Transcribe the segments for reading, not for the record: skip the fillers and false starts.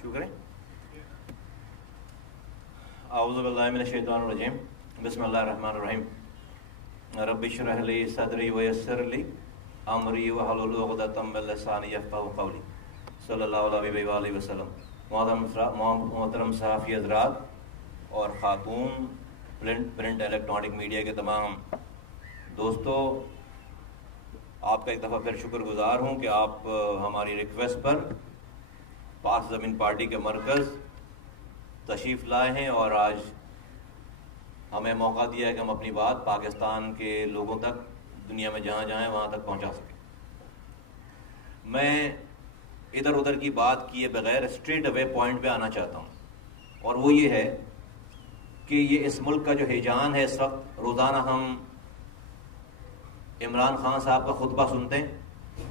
شروع کریں؟ اعوذ باللہ من الشیطان الرجیم، بسم اللہ الرحمن الرحیم۔ رب اشرح لی صدری ویسر لی امری واحلل عقدۃ من لسانی یفقہوا قولی، صلی اللہ علیہ وآلہ وسلم۔ محترم صحافی حضرات اور خاتون، پرنٹ الیکٹرانک میڈیا کے تمام دوستوں، آپ کا ایک دفعہ پھر شکر گزار ہوں کہ آپ ہماری ریکویسٹ پر پاک زمین پارٹی کے مرکز تشریف لائے ہیں اور آج ہمیں موقع دیا ہے کہ ہم اپنی بات پاکستان کے لوگوں تک، دنیا میں جہاں جہاں ہیں وہاں تک پہنچا سکیں۔ میں ادھر ادھر کی بات کیے بغیر اسٹریٹ اوے پوائنٹ پہ آنا چاہتا ہوں، اور وہ یہ ہے کہ یہ اس ملک کا جو ہیجان ہے، اس وقت روزانہ ہم عمران خان صاحب کا خطبہ سنتے ہیں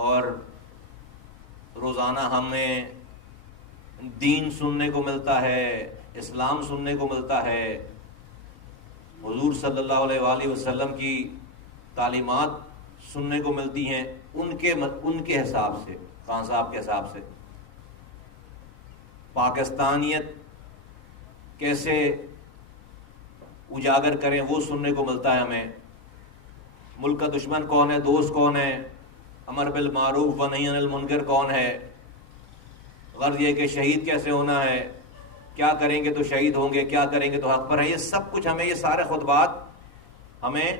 اور روزانہ ہمیں دین سننے کو ملتا ہے، اسلام سننے کو ملتا ہے، حضور صلی اللہ علیہ وآلہ وسلم کی تعلیمات سننے کو ملتی ہیں ان کے حساب سے، خان صاحب کے حساب سے پاکستانیت کیسے اجاگر کریں وہ سننے کو ملتا ہے ہمیں۔ ملک کا دشمن کون ہے، دوست کون ہے، امر بالمعروف و نہی عن المنکر کون ہے، غرض یہ کہ شہید کیسے ہونا ہے، کیا کریں گے تو شہید ہوں گے، کیا کریں گے تو حق پر ہیں، یہ سب کچھ ہمیں، یہ سارے خطبات ہمیں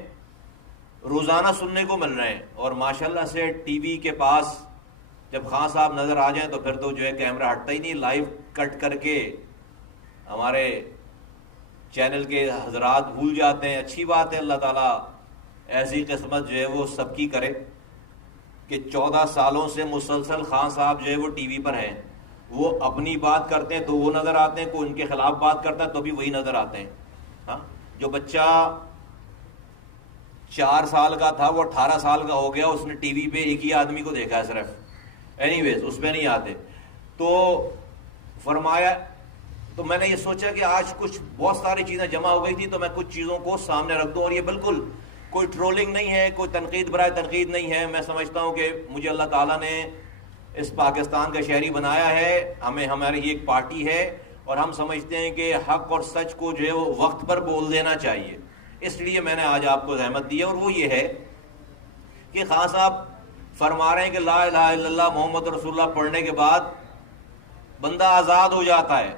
روزانہ سننے کو مل رہے ہیں۔ اور ماشاءاللہ سے ٹی وی کے پاس جب خان صاحب نظر آ جائیں تو پھر تو جو ہے کیمرہ ہٹتا ہی نہیں، لائیو کٹ کر کے ہمارے چینل کے حضرات بھول جاتے ہیں۔ اچھی بات ہے، اللہ تعالیٰ ایسی قسمت جو ہے وہ سب کی کرے کہ 14 سالوں سے مسلسل خان صاحب جو ہے وہ ٹی وی پر ہیں، وہ اپنی بات کرتے ہیں تو وہ نظر آتے ہیں، کوئی ان کے خلاف بات کرتا ہے تو بھی وہی نظر آتے ہیں۔ ہاں، جو بچہ 4 سال کا تھا وہ 18 سال کا ہو گیا، اس نے ٹی وی پہ ایک ہی آدمی کو دیکھا ہے صرف، اینی ویز اس پہ نہیں آتے۔ تو فرمایا، تو میں نے یہ سوچا کہ آج کچھ بہت ساری چیزیں جمع ہو گئی تھی تو میں کچھ چیزوں کو سامنے رکھ دوں، اور یہ بالکل کوئی ٹرولنگ نہیں ہے، کوئی تنقید برائے تنقید نہیں ہے۔ میں سمجھتا ہوں کہ مجھے اللہ تعالیٰ نے اس پاکستان کا شہری بنایا ہے، ہماری یہ ایک پارٹی ہے، اور ہم سمجھتے ہیں کہ حق اور سچ کو جو ہے وہ وقت پر بول دینا چاہیے۔ اس لیے میں نے آج آپ کو زحمت دی ہے، اور وہ یہ ہے کہ خان صاحب فرما رہے ہیں کہ لا الہ الا اللہ محمد رسول اللہ پڑھنے کے بعد بندہ آزاد ہو جاتا ہے،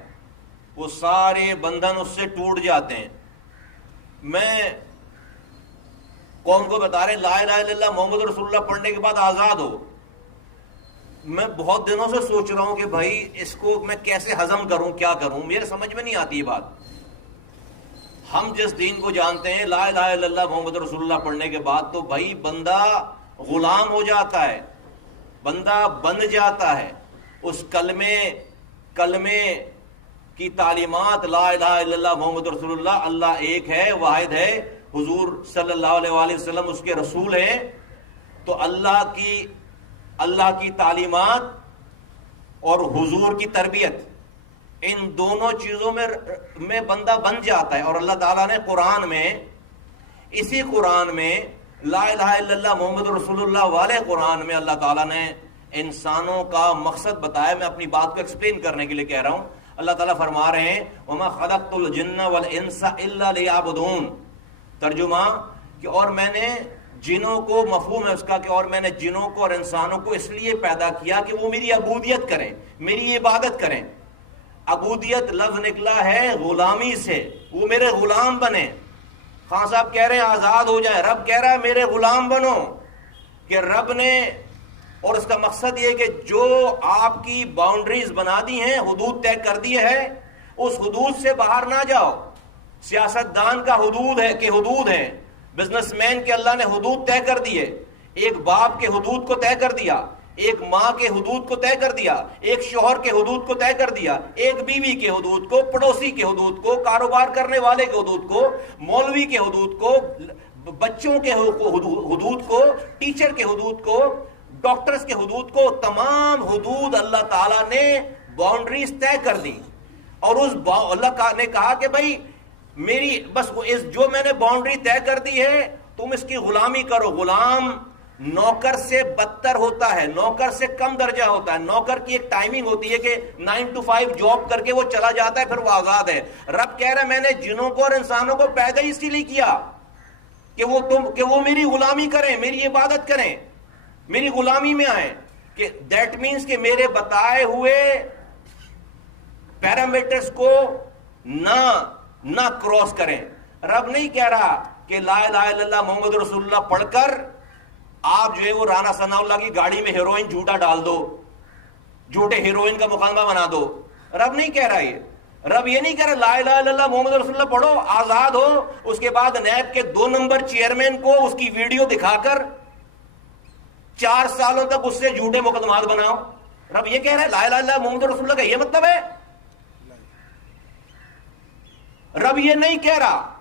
وہ سارے بندھن اس سے ٹوٹ جاتے ہیں۔ میں قوم کو بتا رہے ہیں لا الہ الا اللہ محمد رسول اللہ پڑھنے کے بعد آزاد ہو۔ میں بہت دنوں سے سوچ رہا ہوں کہ بھائی اس کو میں کیسے ہضم کروں، کیا کروں، میرے سمجھ میں نہیں آتی یہ بات۔ ہم جس دین کو جانتے ہیں لا الہ الا اللہ محمد رسول اللہ پڑھنے کے بعد تو بھائی بندہ غلام ہو جاتا ہے، بندہ بن جاتا ہے اس کلمے کی تعلیمات، لا الہ الا اللہ محمد رسول اللہ، اللہ ایک ہے، واحد ہے، حضور صلی اللہ علیہ وآلہ وسلم اس کے رسول ہیں۔ تو اللہ کی تعلیمات اور حضور کی تربیت، ان دونوں چیزوں میں بندہ بن جاتا ہے۔ اور اللہ تعالیٰ نے قرآن میں، اسی قرآن میں لا الہ الا اللہ محمد رسول اللہ والے قرآن میں اللہ تعالیٰ نے انسانوں کا مقصد بتایا۔ میں اپنی بات کو ایکسپلین کرنے کے لیے کہہ رہا ہوں۔ اللہ تعالیٰ فرما رہے ہیں وَمَا خَلَقْتُ الْجِنَّ وَالْإِنسَ إِلَّا لِيَعْبُدُونَ، ترجمہ کہ اور میں نے جنوں کو، مفہوم ہے اس کا کہ اور میں نے جنوں کو اور انسانوں کو اس لیے پیدا کیا کہ وہ میری عبودیت کریں، میری عبادت کریں۔ عبودیت لفظ نکلا ہے غلامی سے، وہ میرے غلام بنے۔ خان صاحب کہہ رہے ہیں آزاد ہو جائیں، رب کہہ رہا ہے میرے غلام بنو، کہ رب نے، اور اس کا مقصد یہ کہ جو آپ کی باؤنڈریز بنا دی ہیں، حدود طے کر دی ہے، اس حدود سے باہر نہ جاؤ۔ سیاست دان کا حدود ہے کہ حدود ہیں، بزنس مین کے اللہ نے حدود طے کر دیے، ایک باپ کے حدود کو طے کر دیا، ایک ماں کے حدود کو طے کر دیا، ایک شوہر کے حدود کو طے کر دیا، ایک بیوی کے حدود کو، پڑوسی کے حدود کو، کاروبار کرنے والے کے حدود کو، مولوی کے حدود کو، بچوں کے حدود کو، ٹیچر کے حدود کو، ڈاکٹرز کے حدود کو، تمام حدود اللہ تعالیٰ نے باؤنڈریز طے کر دی۔ اور اس اللہ نے کہا کہ بھائی میری بس جو میں نے باؤنڈری طے کر دی ہے تم اس کی غلامی کرو۔ غلام نوکر سے بدتر ہوتا ہے، نوکر سے کم درجہ ہوتا ہے. نوکر کی ایک ٹائمنگ ہوتی ہے کہ 9 to 5 جاب کر کے وہ چلا جاتا ہے، پھر وہ آزاد ہے. رب کہہ رہا ہے میں نے جنوں کو اور انسانوں کو پیدا ہی اسی لیے کیا کہ وہ میری غلامی کریں، میری عبادت کریں، میری غلامی میں آئیں. کہ دیٹ مینس کہ میرے بتائے ہوئے پیرامیٹرز کو نہ کراس کریں. رب نہیں کہہ رہا کہ لا الہ الا اللہ محمد رسول اللہ پڑھ کر آپ جو ہے وہ رانا ثناء اللہ کی گاڑی میں ہیروئن جھوٹا ڈال دو، جھوٹے ہیروئن کا مقدمہ بنا دو. رب نہیں کہہ رہا یہ. رب یہ نہیں کہہ رہا لا الہ الا اللہ محمد رسول اللہ پڑھو آزاد ہو، اس کے بعد نیب کے 2 نمبر چیئرمین کو اس کی ویڈیو دکھا کر 4 سالوں تک اس سے جھوٹے مقدمات بناؤ. رب یہ کہہ رہا ہے لا الہ الا اللہ محمد رسول اللہ کا یہ مطلب ہے؟ رب یہ نہیں کہہ رہا.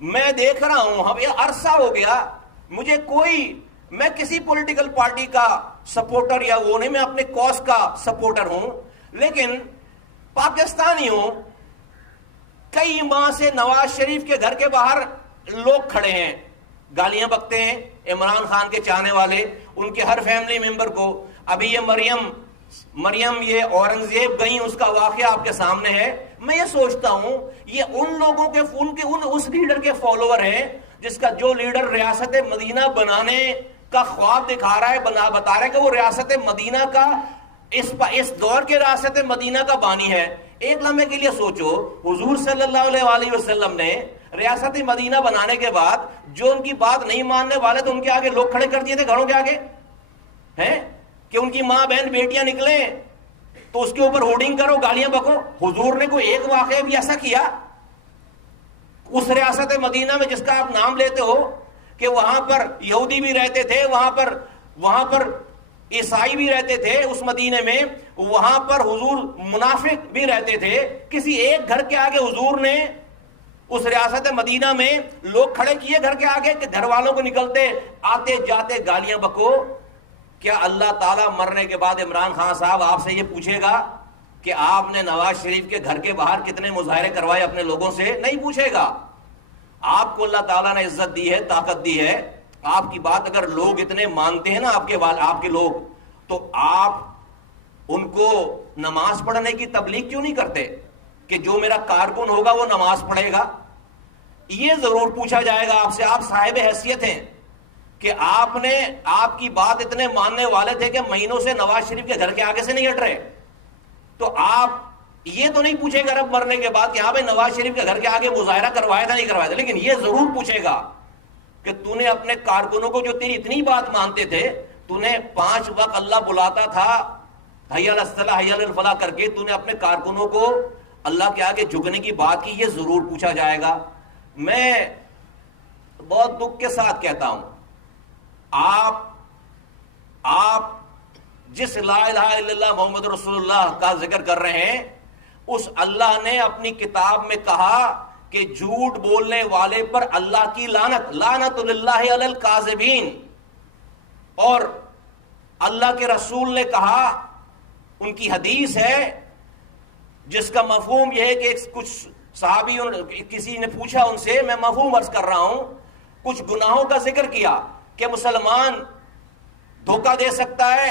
میں دیکھ رہا ہوں اب یہ عرصہ ہو گیا میں کسی پولیٹیکل پارٹی کا سپورٹر یا وہ نہیں، میں اپنے کاز کا سپورٹر ہوں، لیکن پاکستانی ہوں. کئی ماہ سے نواز شریف کے گھر کے باہر لوگ کھڑے ہیں، گالیاں بکتے ہیں عمران خان کے چاہنے والے، ان کے ہر فیملی ممبر کو. ابھی یہ مریم یہ اورنگزیب گئیں، اس کا واقعہ آپ کے سامنے ہے. میں یہ سوچتا ہوں یہ ان لوگوں کے اس لیڈر کے فالوور ہیں جس کا جو لیڈر ریاست مدینہ بنانے کا خواب دکھا رہا ہے، بتا رہا ہے کہ وہ ریاست مدینہ کا اس دور کے ریاست مدینہ کا بانی ہے. ایک لمحے کے لیے سوچو، حضور صلی اللہ علیہ وسلم نے ریاست مدینہ بنانے کے بعد جو ان کی بات نہیں ماننے والے تو ان کے آگے لوگ کھڑے کر دیے تھے گھروں کے آگے ہیں کہ ان کی ماں بہن بیٹیاں نکلیں تو اس کے اوپر ہوڈنگ کرو، گالیاں بکو. حضور نے کوئی ایک واقعہ بھی ایسا کیا اس ریاست مدینہ میں جس کا آپ نام لیتے ہو کہ وہاں پر یہودی بھی رہتے تھے، وہاں پر عیسائی بھی رہتے تھے اس مدینے میں، وہاں پر حضور منافق بھی رہتے تھے. کسی ایک گھر کے آگے حضور نے اس ریاست مدینہ میں لوگ کھڑے کیے گھر کے آگے کہ گھر والوں کو نکلتے آتے جاتے گالیاں بکو. کیا اللہ تعالیٰ مرنے کے بعد عمران خان صاحب آپ سے یہ پوچھے گا کہ آپ نے نواز شریف کے گھر کے باہر کتنے مظاہرے کروائے اپنے لوگوں سے؟ نہیں پوچھے گا. آپ کو اللہ تعالیٰ نے عزت دی ہے، طاقت دی ہے. آپ کی بات اگر لوگ اتنے مانتے ہیں نا آپ کے لوگ، تو آپ ان کو نماز پڑھنے کی تبلیغ کیوں نہیں کرتے کہ جو میرا کارکن ہوگا وہ نماز پڑھے گا؟ یہ ضرور پوچھا جائے گا آپ سے. آپ صاحب حیثیت ہیں کہ آپ کی بات اتنے ماننے والے تھے کہ مہینوں سے نواز شریف کے گھر کے آگے سے نہیں ہٹ رہے. تو آپ یہ تو نہیں پوچھے گا رب مرنے کے بعد کہ ہاں بھائی نواز شریف کے گھر کے آگے مظاہرہ کروایا تھا نہیں کروایا تھا، لیکن یہ ضرور پوچھے گا کہ تو نے اپنے کارکنوں کو جو تیری اتنی بات مانتے تھے، تو نے 5 وقت اللہ بلاتا تھا حی علی الصلاۃ حی علی الفلاح کر کے، تو نے اپنے کارکنوں کو اللہ کے آگے جھکنے کی بات کی. یہ ضرور پوچھا جائے گا. میں بہت دکھ کے ساتھ کہتا ہوں، آپ جس لا الہ الا اللہ محمد رسول اللہ کا ذکر کر رہے ہیں، اس اللہ نے اپنی کتاب میں کہا کہ جھوٹ بولنے والے پر اللہ کی لعنت للہ علی الکاذبین. اور اللہ کے رسول نے کہا، ان کی حدیث ہے جس کا مفہوم یہ ہے کہ کچھ صحابی کسی نے پوچھا ان سے، میں مفہوم عرض کر رہا ہوں، کچھ گناہوں کا ذکر کیا کہ مسلمان دھوکہ دے سکتا ہے،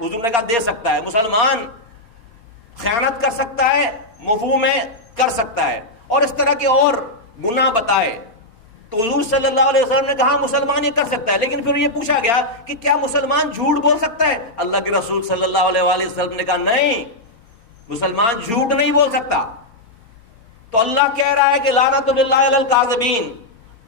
حضور نے کہا دے سکتا ہے. مسلمان خیانت کر سکتا ہے، مفہوم ہے کر سکتا ہے، اور اس طرح کے اور گناہ بتائے. تو حضور صلی اللہ علیہ وسلم نے کہا مسلمان یہ کر سکتا ہے. لیکن پھر یہ پوچھا گیا کہ کیا مسلمان جھوٹ بول سکتا ہے؟ اللہ کے رسول صلی اللہ علیہ وسلم نے کہا نہیں، مسلمان جھوٹ نہیں بول سکتا. تو اللہ کہہ رہا ہے کہ لعنت للہ علی الکاذبین،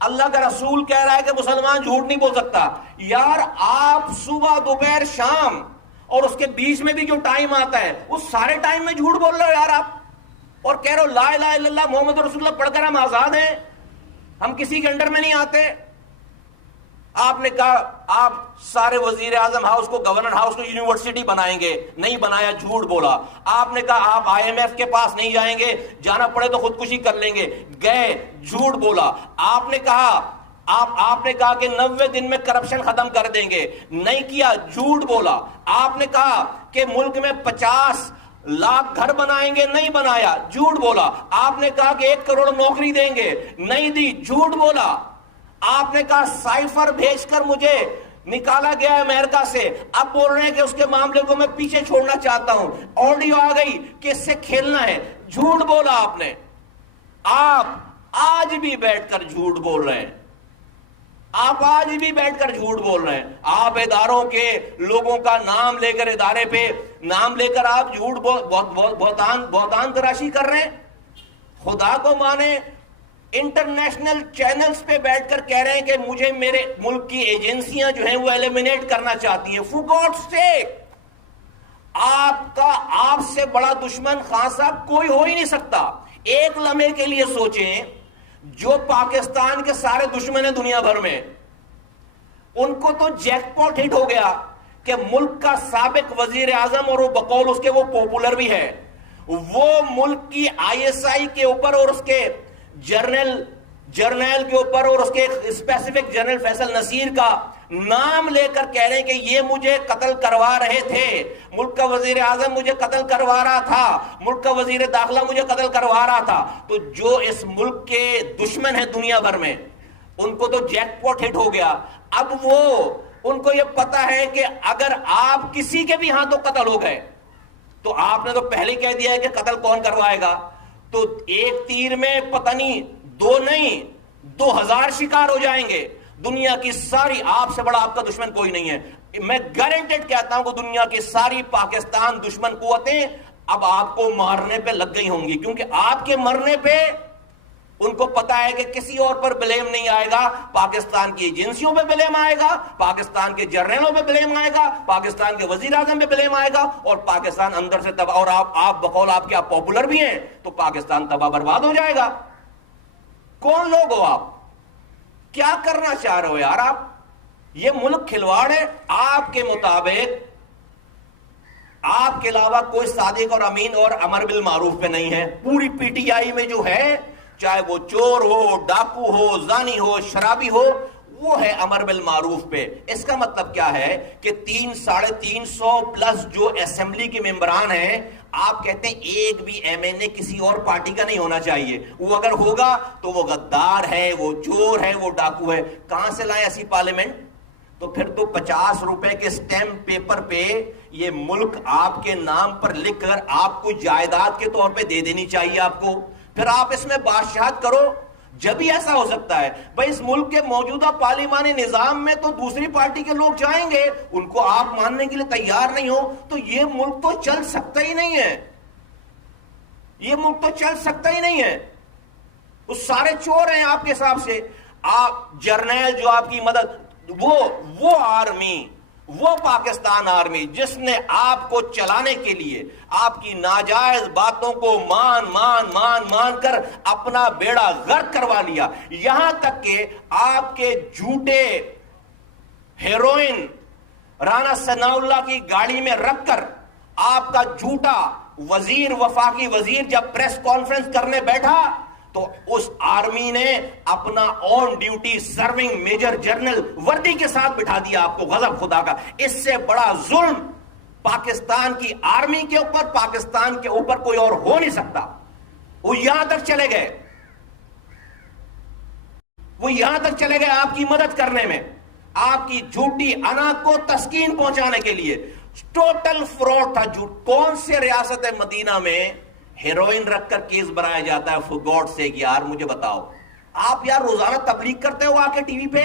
اللہ کا رسول کہہ رہا ہے کہ مسلمان جھوٹ نہیں بول سکتا. یار آپ صبح دوپہر شام اور اس کے بیچ میں بھی جو ٹائم آتا ہے اس سارے ٹائم میں جھوٹ بول رہے ہو یار آپ، اور کہہ رہے ہو لا الہ الا اللہ محمد رسول اللہ پڑھ کر ہم آزاد ہیں، ہم کسی کے انڈر میں نہیں آتے. آپ نے کہا آپ سارے وزیر اعظم ہاؤس کو، گورنر ہاؤس کو یونیورسٹی بنائیں گے، نہیں بنایا، جھوٹ بولا. آپ نے کہا آپ IMF کے پاس نہیں جائیں گے، جانا پڑے تو خودکشی کر لیں گے، گئے، جھوٹ بولا. آپ نے کہا کہ 90 دن میں کرپشن ختم کر دیں گے، نہیں کیا، جھوٹ بولا. آپ نے کہا کہ ملک میں 50 لاکھ گھر بنائیں گے، نہیں بنایا، جھوٹ بولا. آپ نے کہا کہ 1 کروڑ نوکری دیں گے، نہیں دی، جھوٹ بولا. آپ نے کہا سائفر بھیج کر مجھے نکالا گیا ہے امریکہ سے، اب بول رہے ہیں کہ اس کے معاملے کو میں پیچھے چھوڑنا چاہتا ہوں، آڈیو آ گئی کہ اس سے کھیلنا ہے. جھوٹ بولا آپ نے. آپ آج بھی بیٹھ کر جھوٹ بول رہے ہیں. آپ آج بھی بیٹھ کر جھوٹ بول رہے ہیں. آپ اداروں کے لوگوں کا نام لے کر، ادارے پہ نام لے کر آپ جھوٹ بہتان تراشی کر رہے ہیں. خدا کو مانے، انٹرنیشنل چینلز پہ بیٹھ کر کہہ رہے ہیں کہ مجھے میرے ملک کی ایجنسیاں جو ہیں وہ ایلیمنیٹ کرنا چاہتی ہیں. فور گاڈ's sake، آپ سے بڑا دشمن خان صاحب کوئی ہو ہی نہیں سکتا. ایک لمحے کے لیے سوچیں، جو پاکستان کے سارے دشمن ہیں دنیا بھر میں، ان کو تو جیک پاٹ ہٹ ہو گیا کہ ملک کا سابق وزیر اعظم، اور وہ بقول اس کے وہ پاپولر بھی ہے، وہ ملک کی آئی ایس آئی کے اوپر اور اس کے جرنیل کے اوپر اور اس کے اسپیسیفک جنرل فیصل نصیر کا نام لے کر کہہ رہے ہیں کہ یہ مجھے قتل کروا رہے تھے، ملک کا وزیر اعظم مجھے قتل کروا رہا تھا، ملک کا وزیر داخلہ مجھے قتل کروا رہا تھا. تو جو اس ملک کے دشمن ہیں دنیا بھر میں، ان کو تو جیک پاٹ ہٹ ہو گیا. اب ان کو یہ پتا ہے کہ اگر آپ کسی کے بھی ہاتھوں قتل ہو گئے تو آپ نے تو پہلے کہہ دیا ہے کہ قتل کون کروائے گا، تو ایک تیر میں پتہ نہیں 2 نہیں 2000 شکار ہو جائیں گے. دنیا کی ساری، آپ سے بڑا آپ کا دشمن کوئی نہیں ہے. میں گارنٹیڈ کہتا ہوں کہ دنیا کی ساری پاکستان دشمن قوتیں اب آپ کو مارنے پہ لگ گئی ہوں گی، کیونکہ آپ کے مرنے پہ ان کو پتا ہے کہ کسی اور پر بلیم نہیں آئے گا. پاکستان کی ایجنسیوں پہ بلیم آئے گا، پاکستان کے جرنیلوں پہ بلیم آئے گا، پاکستان کے وزیر اعظم پہ بلیم آئے گا، اور پاکستان اندر سے تباہ. اور آپ بقول آپ کے آپ پاپولر بھی ہیں تو پاکستان تباہ برباد ہو جائے گا. کون لوگ ہو آپ؟ کیا کرنا چاہ رہے ہو یار آپ؟ یہ ملک کھلواڑ ہے. آپ کے مطابق آپ کے علاوہ کوئی صادق اور امین اور امر بالمعروف پہ نہیں ہے. پوری پی ٹی آئی میں جو ہے، چاہے وہ چور ہو، ڈاکو ہو، زانی ہو، شرابی ہو، وہ ہے امر بالمعروف پہ. اس کا مطلب کیا ہے کہ 300-350 پلس جو اسمبلی کے ممبران ہیں، آپ کہتے ہیں ایک بھی ایم این اے کسی اور پارٹی کا نہیں ہونا چاہیے. وہ اگر ہوگا تو وہ غدار ہے، وہ چور ہے، وہ ڈاکو ہے. کہاں سے لائے ایسی پارلیمنٹ؟ تو پھر تو 50 روپے کے سٹیمپ پیپر پہ یہ ملک آپ کے نام پر لکھ کر آپ کو جائیداد کے طور پہ دے دینی چاہیے آپ کو. پھر آپ اس میں بادشاہت کرو. جب ہی ایسا ہو سکتا ہے. بھائی اس ملک کے موجودہ پارلیمانی نظام میں تو دوسری پارٹی کے لوگ جائیں گے، ان کو آپ ماننے کے لیے تیار نہیں ہو تو یہ ملک تو چل سکتا ہی نہیں ہے. یہ ملک تو چل سکتا ہی نہیں ہے. وہ سارے چور ہیں آپ کے حساب سے. آپ جرنیل جو آپ کی مدد، وہ آرمی، وہ پاکستان آرمی جس نے آپ کو چلانے کے لیے آپ کی ناجائز باتوں کو مان کر اپنا بیڑا غرق کروا لیا. یہاں تک کہ آپ کے جھوٹے ہیروئن رانا ثناء اللہ کی گاڑی میں رکھ کر آپ کا جھوٹا وزیر، وفاقی وزیر جب پریس کانفرنس کرنے بیٹھا تو اس آرمی نے اپنا on duty serving major general وردی کے ساتھ بٹھا دیا آپ کو. غضب خدا کا. اس سے بڑا ظلم پاکستان کی آرمی کے اوپر، پاکستان کے اوپر کوئی اور ہو نہیں سکتا. وہ یہاں تک چلے گئے، وہ یہاں تک چلے گئے آپ کی مدد کرنے میں، آپ کی جھوٹی انا کو تسکین پہنچانے کے لیے. ٹوٹل فراڈ تھا. جھوٹ. کون سے ریاست مدینہ میں ہیروئن رکھ کر کیس بنایا جاتا ہے؟ فور گاڈ سیک یار مجھے بتاؤ. آپ یار روزانہ تبلیغ کرتے ہو آ کے ٹی وی پہ،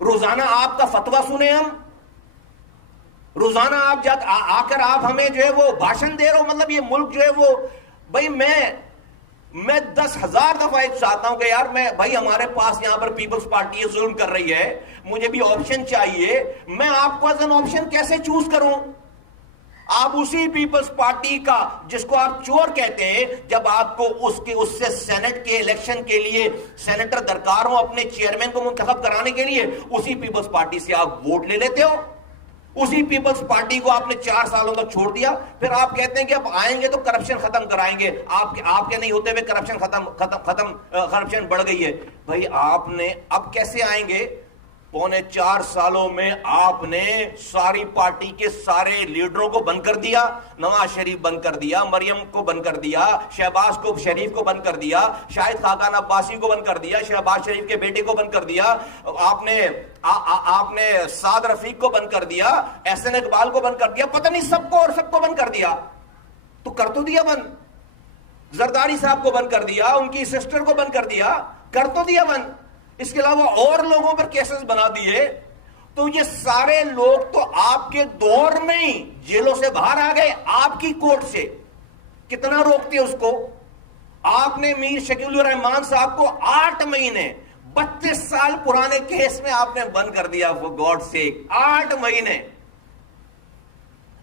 روزانہ آپ کا فتویٰ سنیں ہم، روزانہ آپ آ کر آپ ہمیں جو ہے وہ بھاشن دے رہے ہو. مطلب یہ ملک جو ہے وہ، بھائی میں 10,000 دفعہ ایک چاہتا ہوں کہ یار بھائی ہمارے پاس یہاں پر پیپلز پارٹی ظلم کر رہی ہے، مجھے بھی آپشن چاہیے. میں آپ کو ایز این آپشن کیسے چوز کروں؟ آپ اسی پیپلز پارٹی کا جس کو آپ چور کہتے ہیں، جب آپ کو اس سے سینٹ کے الیکشن کے لیے سینیٹر درکار ہو اپنے چیئرمین کو منتخب کرانے کے لیے، اسی پیپلز پارٹی سے آپ ووٹ لے لیتے ہو. اسی پیپلز پارٹی کو آپ نے 4 سالوں تک چھوڑ دیا. پھر آپ کہتے ہیں کہ اب آئیں گے تو کرپشن ختم کرائیں گے. آپ کے نہیں ہوتے ہوئے کرپشن بڑھ گئی ہے. بھائی آپ نے اب کیسے آئیں گے؟ 4.25 سالوں میں آپ نے ساری پارٹی کے سارے لیڈروں کو بند کر دیا. نواز شریف بند کر دیا, مریم کو بند کر دیا, شہباز کو شریف کو بند کر دیا, شاہد خاقان عباسی کو بند کر دیا, شہباز شریف کے بیٹے کو بند کر دیا, آپ نے سعد رفیق کو بند کر دیا, احسن اقبال کو بند کر دیا, پتہ نہیں سب کو بند کر دیا. تو کر تو دیا بند. زرداری صاحب کو بند کر دیا, ان کی سسٹر کو بند کر دیا, کر تو دیا بند. اس کے علاوہ اور لوگوں پر کیسز بنا دیے. تو یہ سارے لوگ تو آپ کے دور میں ہی جیلوں سے باہر آ گئے, آپ کی کورٹ سے. کتنا روکتے اس کو. آپ نے میر شکیل الرحمان صاحب کو 8 مہینے 32 سال پرانے کیس میں آپ نے بند کر دیا. فور گاڈ سیک 8 مہینے.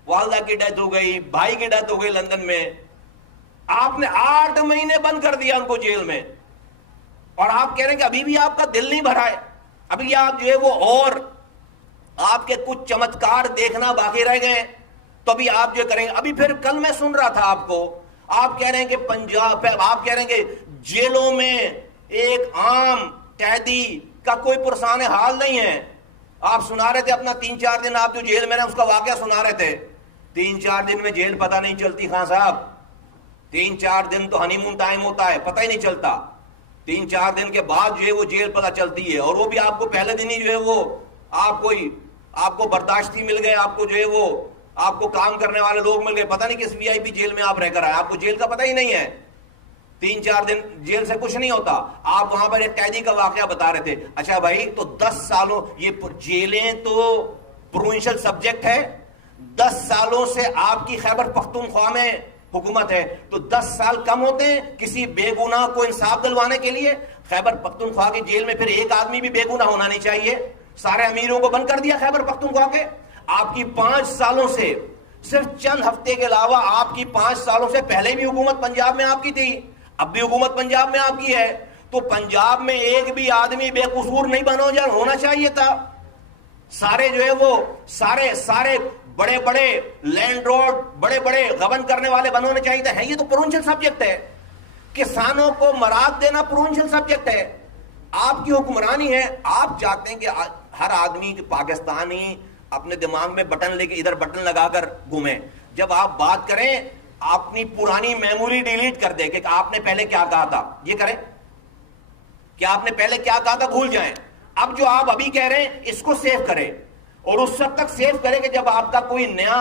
والدہ کی ڈیتھ ہو گئی, بھائی کی ڈیتھ ہو گئی لندن میں, آپ نے 8 مہینے بند کر دیا ان کو جیل میں. اور آپ کہہ رہے ہیں کہ ابھی بھی آپ کا دل نہیں بھرا ہے, ابھی آپ جو ہے وہ اور آپ کے کچھ چمتکار دیکھنا باقی رہ گئے, تو ابھی آپ جو کریں گے. ابھی پھر کل میں سن رہا تھا آپ کو, آپ کہہ رہے ہیں کہ پنجاب, آپ کہہ رہے ہیں کہ جیلوں میں ایک عام قیدی کا کوئی پرسان حال نہیں ہے. آپ سنا رہے تھے اپنا 3-4 دن آپ جو جیل میں رہے اس کا واقعہ سنا رہے تھے. 3-4 دن میں جیل پتہ نہیں چلتی خان صاحب. 3-4 دن تو ہنی مون ٹائم ہوتا ہے, پتہ ہی نہیں چلتا. 3-4 دن کے بعد جو ہے وہ جیل پتہ چلتی ہے, اور وہ بھی آپ کو پہلے دن ہی جو ہے وہ آپ کو برداشتی مل گئے, آپ کو جو ہے وہ آپ کو کام کرنے والے لوگ مل گئے, پتہ نہیں کس وی آئی پی جیل میں آپ رہ کر آئے, آپ کو جیل کا پتہ ہی نہیں ہے. 3-4 دن جیل سے کچھ نہیں ہوتا. آپ وہاں پر ایک قیدی کا واقعہ بتا رہے تھے. اچھا بھائی, تو 10 سالوں یہ جیلیں تو پروونشل سبجیکٹ ہے. 10 سالوں سے آپ کی خیبر پختونخوا میں حکومت ہے, تو 10 سال کم ہوتے ہیں کسی بے گناہ کو انصاف دلوانے کے لیے. خیبر پختونخوا کی جیل میں پھر ایک آدمی بھی بے گناہ ہونا نہیں چاہیے. سارے امیروں کو بند کر دیا خیبر پختونخوا کے. آپ کی 5 سالوں سے, صرف چند ہفتے کے علاوہ آپ کی 5 سالوں سے پہلے بھی حکومت پنجاب میں آپ کی تھی, اب بھی حکومت پنجاب میں آپ کی ہے. تو پنجاب میں ایک بھی آدمی بے قصور نہیں ہونا چاہیے تھا. سارے جو ہے وہ سارے بڑے بڑے لینڈ روڈ, بڑے بڑے غبن کرنے والے بنانے چاہیے تھے. یہ تو پروونشل سبجیکٹ ہے. کسانوں کو مراد دینا پروونشل سبجیکٹ ہے. آپ کی حکمرانی ہے. آپ چاہتے ہیں کہ ہر آدمی پاکستانی اپنے دماغ میں بٹن لے کے ادھر بٹن لگا کر گھومے. جب آپ بات کریں اپنی پرانی میموری ڈیلیٹ کر دے کہ آپ نے پہلے کیا کہا تھا, یہ کریں کہ آپ نے پہلے کیا کہا تھا بھول جائیں. اب جو آپ ابھی کہہ رہے ہیں اس کو سیو کریں, اور اس وقت تک سیو کریں کہ جب آپ کا کوئی نیا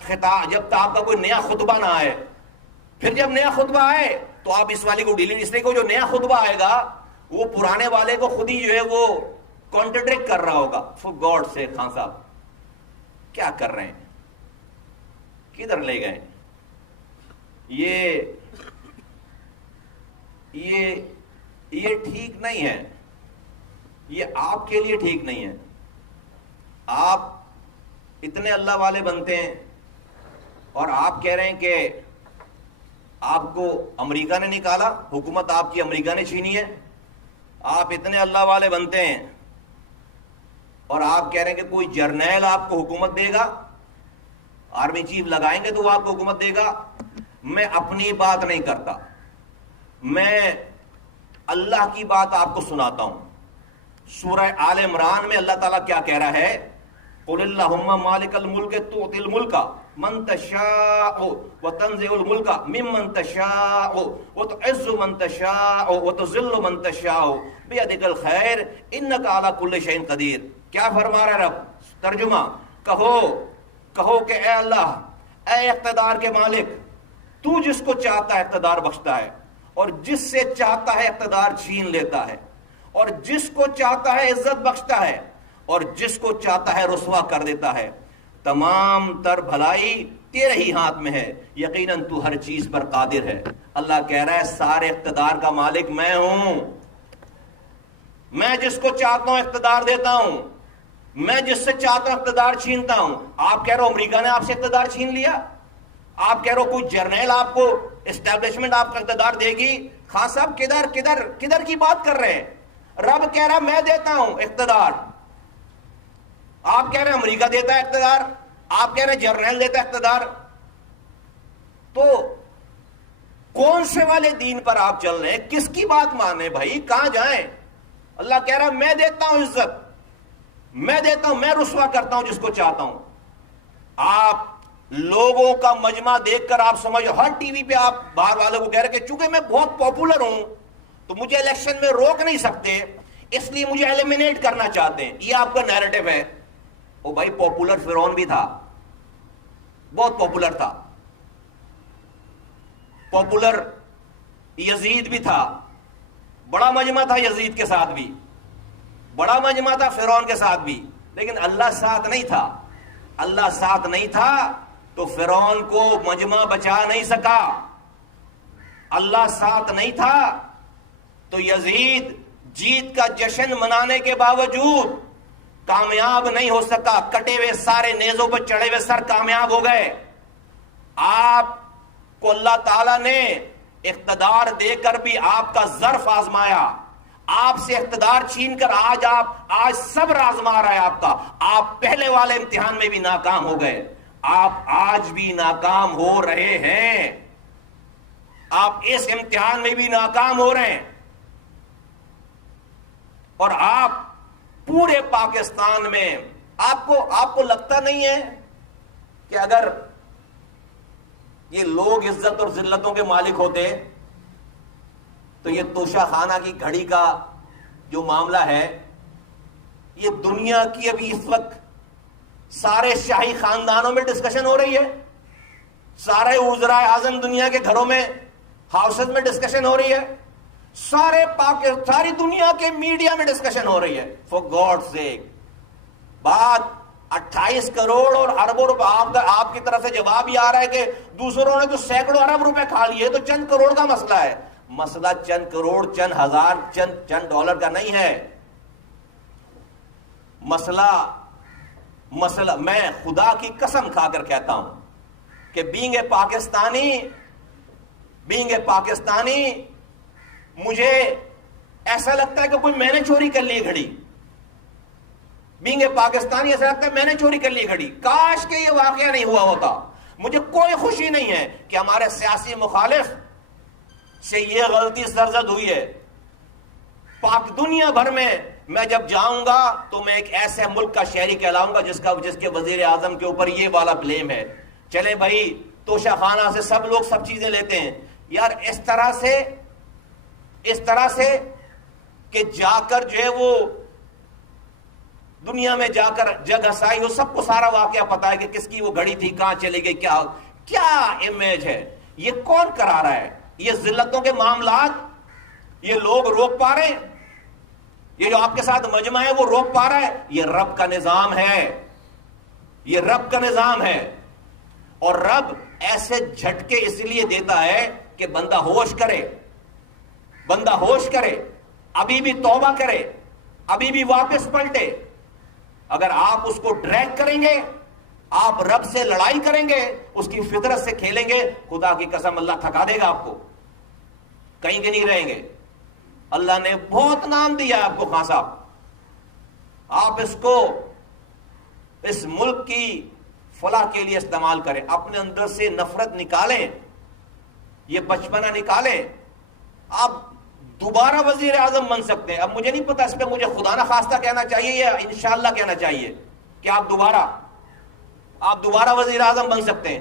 خطاب, جب آپ کا کوئی نیا خطبہ نہ آئے. پھر جب نیا خطبہ آئے تو آپ اس والے کو ڈیلیٹ, اس لیے کہ جو نیا خطبہ آئے گا وہ پرانے والے کو خود ہی جو ہے وہ کانٹرڈکٹ کر رہا ہوگا. فور گاڈ سے خان صاحب کیا کر رہے ہیں, کدھر لے گئے. یہ ٹھیک نہیں ہے, یہ آپ کے لیے ٹھیک نہیں ہے. آپ اتنے اللہ والے بنتے ہیں اور آپ کہہ رہے ہیں کہ آپ کو امریکہ نے نکالا, حکومت آپ کی امریکہ نے چھینی ہے. آپ اتنے اللہ والے بنتے ہیں اور آپ کہہ رہے ہیں کہ کوئی جرنیل آپ کو حکومت دے گا, آرمی چیف لگائیں گے تو وہ آپ کو حکومت دے گا. میں اپنی بات نہیں کرتا, میں اللہ کی بات آپ کو سناتا ہوں. سورہ آل عمران میں اللہ تعالیٰ کیا کہہ رہا ہے, قل اللہم مالک الملک تؤتی الملک من تشاء وتنزع الملک ممن تشاء وتعز من تشاء وتذل من تشاء بیدک الخیر انک علی کل شیء قدیر. کیا فرما رہا ہے رب؟ ترجمہ, کہو کہ اے اللہ, اے اقتدار کے مالک, تو جس کو چاہتا ہے اقتدار بخشتا ہے, اور جس سے چاہتا ہے اقتدار چھین لیتا ہے, اور جس کو چاہتا ہے عزت بخشتا ہے, اور جس کو چاہتا ہے رسوا کر دیتا ہے. تمام تر بھلائی تیرے ہی ہاتھ میں ہے, یقیناً تو ہر چیز پر قادر ہے. اللہ کہہ رہا ہے سارے اقتدار کا مالک میں ہوں, میں جس کو چاہتا ہوں اقتدار دیتا ہوں, میں جس سے چاہتا ہوں اقتدار چھینتا ہوں. آپ کہہ رہے ہو امریکہ نے آپ سے اقتدار چھین لیا, آپ کہہ رہے ہو کوئی جرنیل آپ کو, اسٹیبلشمنٹ آپ کا اقتدار دے گی. خان صاحب کدھر کی بات کر رہے ہیں؟ رب کہہ رہا میں دیتا ہوں اقتدار, آپ کہہ رہے ہیں امریکہ دیتا ہے اقتدار, آپ کہہ رہے ہیں جرنیل دیتا ہے اقتدار. تو کون سے والے دین پر آپ چل رہے ہیں؟ کس کی بات مانے بھائی, کہاں جائیں؟ اللہ کہہ رہا ہے میں دیتا ہوں عزت, میں دیتا ہوں, میں رسوا کرتا ہوں جس کو چاہتا ہوں. آپ لوگوں کا مجمع دیکھ کر آپ سمجھ, ہر ٹی وی پہ آپ باہر والوں کو کہہ رہے کہ چونکہ میں بہت پاپولر ہوں تو مجھے الیکشن میں روک نہیں سکتے, اس لیے مجھے ایلیمینیٹ کرنا چاہتے ہیں. یہ آپ کا نیریٹو ہے. او بھائی, پاپولر فرعون بھی تھا, بہت پاپولر تھا. پاپولر یزید بھی تھا, بڑا مجمع تھا یزید کے ساتھ بھی, بڑا مجمع تھا فرعون کے ساتھ بھی, لیکن اللہ ساتھ نہیں تھا. اللہ ساتھ نہیں تھا تو فرعون کو مجمع بچا نہیں سکا. اللہ ساتھ نہیں تھا تو یزید جیت کا جشن منانے کے باوجود کامیاب نہیں ہو سکا. کٹے ہوئے سارے نیزوں پر چڑھے ہوئے سر کامیاب ہو گئے. آپ کو اللہ تعالیٰ نے اقتدار دے کر بھی آپ کا ظرف آزمایا, آپ سے اقتدار چھین کر آج صبر آزما رہا ہے آپ کا. آپ پہلے والے امتحان میں بھی ناکام ہو گئے, آپ آج بھی ناکام ہو رہے ہیں, آپ اس امتحان میں بھی ناکام ہو رہے ہیں. اور آپ پورے پاکستان میں آپ کو لگتا نہیں ہے کہ اگر یہ لوگ عزت اور ذلتوں کے مالک ہوتے تو یہ توشہ خانہ کی گھڑی کا جو معاملہ ہے, یہ دنیا کی ابھی اس وقت سارے شاہی خاندانوں میں ڈسکشن ہو رہی ہے, سارے وزراء اعظم دنیا کے گھروں میں, ہاؤسز میں ڈسکشن ہو رہی ہے, ساری دنیا کے میڈیا میں ڈسکشن ہو رہی ہے. فار گاڈ سیک, بات 28 کروڑ اور اربوں روپے آپ کی طرف سے جواب یہ آ رہا ہے کہ دوسروں نے تو سینکڑوں ارب روپے کھا لیے, تو چند کروڑ کا مسئلہ ہے. مسئلہ چند کروڑ, چند ہزار, چند ڈالر کا نہیں ہے. مسئلہ میں خدا کی قسم کھا کر کہتا ہوں کہ بینگ اے پاکستانی مجھے ایسا لگتا ہے کہ کوئی میں نے چوری کر لی گھڑی. بینگ اے پاکستانی ایسا لگتا ہے میں نے چوری کر لی گھڑی. کاش کہ یہ واقعہ نہیں ہوا ہوتا. مجھے کوئی خوشی نہیں ہے کہ ہمارے سیاسی مخالف سے یہ غلطی سرزد ہوئی ہے. پاک دنیا بھر میں جب جاؤں گا تو میں ایک ایسے ملک کا شہری کہلاؤں گا جس کے وزیر اعظم کے اوپر یہ والا بلیم ہے. چلے بھائی, توشہ خانہ سے سب لوگ سب چیزیں لیتے ہیں یار, اس طرح سے کہ جا کر جو ہے وہ دنیا میں جا کر جگ ہسائی ہو, سب کو سارا واقعہ پتا ہے کہ کس کی وہ گھڑی تھی, کہاں چلی گئی, کیا امیج ہے. یہ کون کرا رہا ہے؟ یہ ذلتوں کے معاملات یہ لوگ روک پا رہے ہیں؟ یہ جو آپ کے ساتھ مجمع ہے وہ روک پا رہا ہے؟ یہ رب کا نظام ہے, یہ رب کا نظام ہے. اور رب ایسے جھٹکے اس لیے دیتا ہے کہ بندہ ہوش کرے, ابھی بھی توبہ کرے, ابھی بھی واپس پلٹے. اگر آپ اس کو ڈریگ کریں گے, آپ رب سے لڑائی کریں گے, اس کی فطرت سے کھیلیں گے, خدا کی قسم اللہ تھکا دے گا آپ کو, کہیں کے نہیں رہیں گے. اللہ نے بہت نام دیا آپ کو خان صاحب, آپ اس کو اس ملک کی فلاح کے لیے استعمال کریں. اپنے اندر سے نفرت نکالیں, یہ بچپنا نکالیں, آپ دوبارہ وزیر اعظم بن سکتے ہیں. اب مجھے نہیں پتا اس پہ مجھے خدا نہ خواستہ کہنا چاہیے یا انشاءاللہ کہنا چاہیے کہ آپ دوبارہ وزیر اعظم بن سکتے ہیں.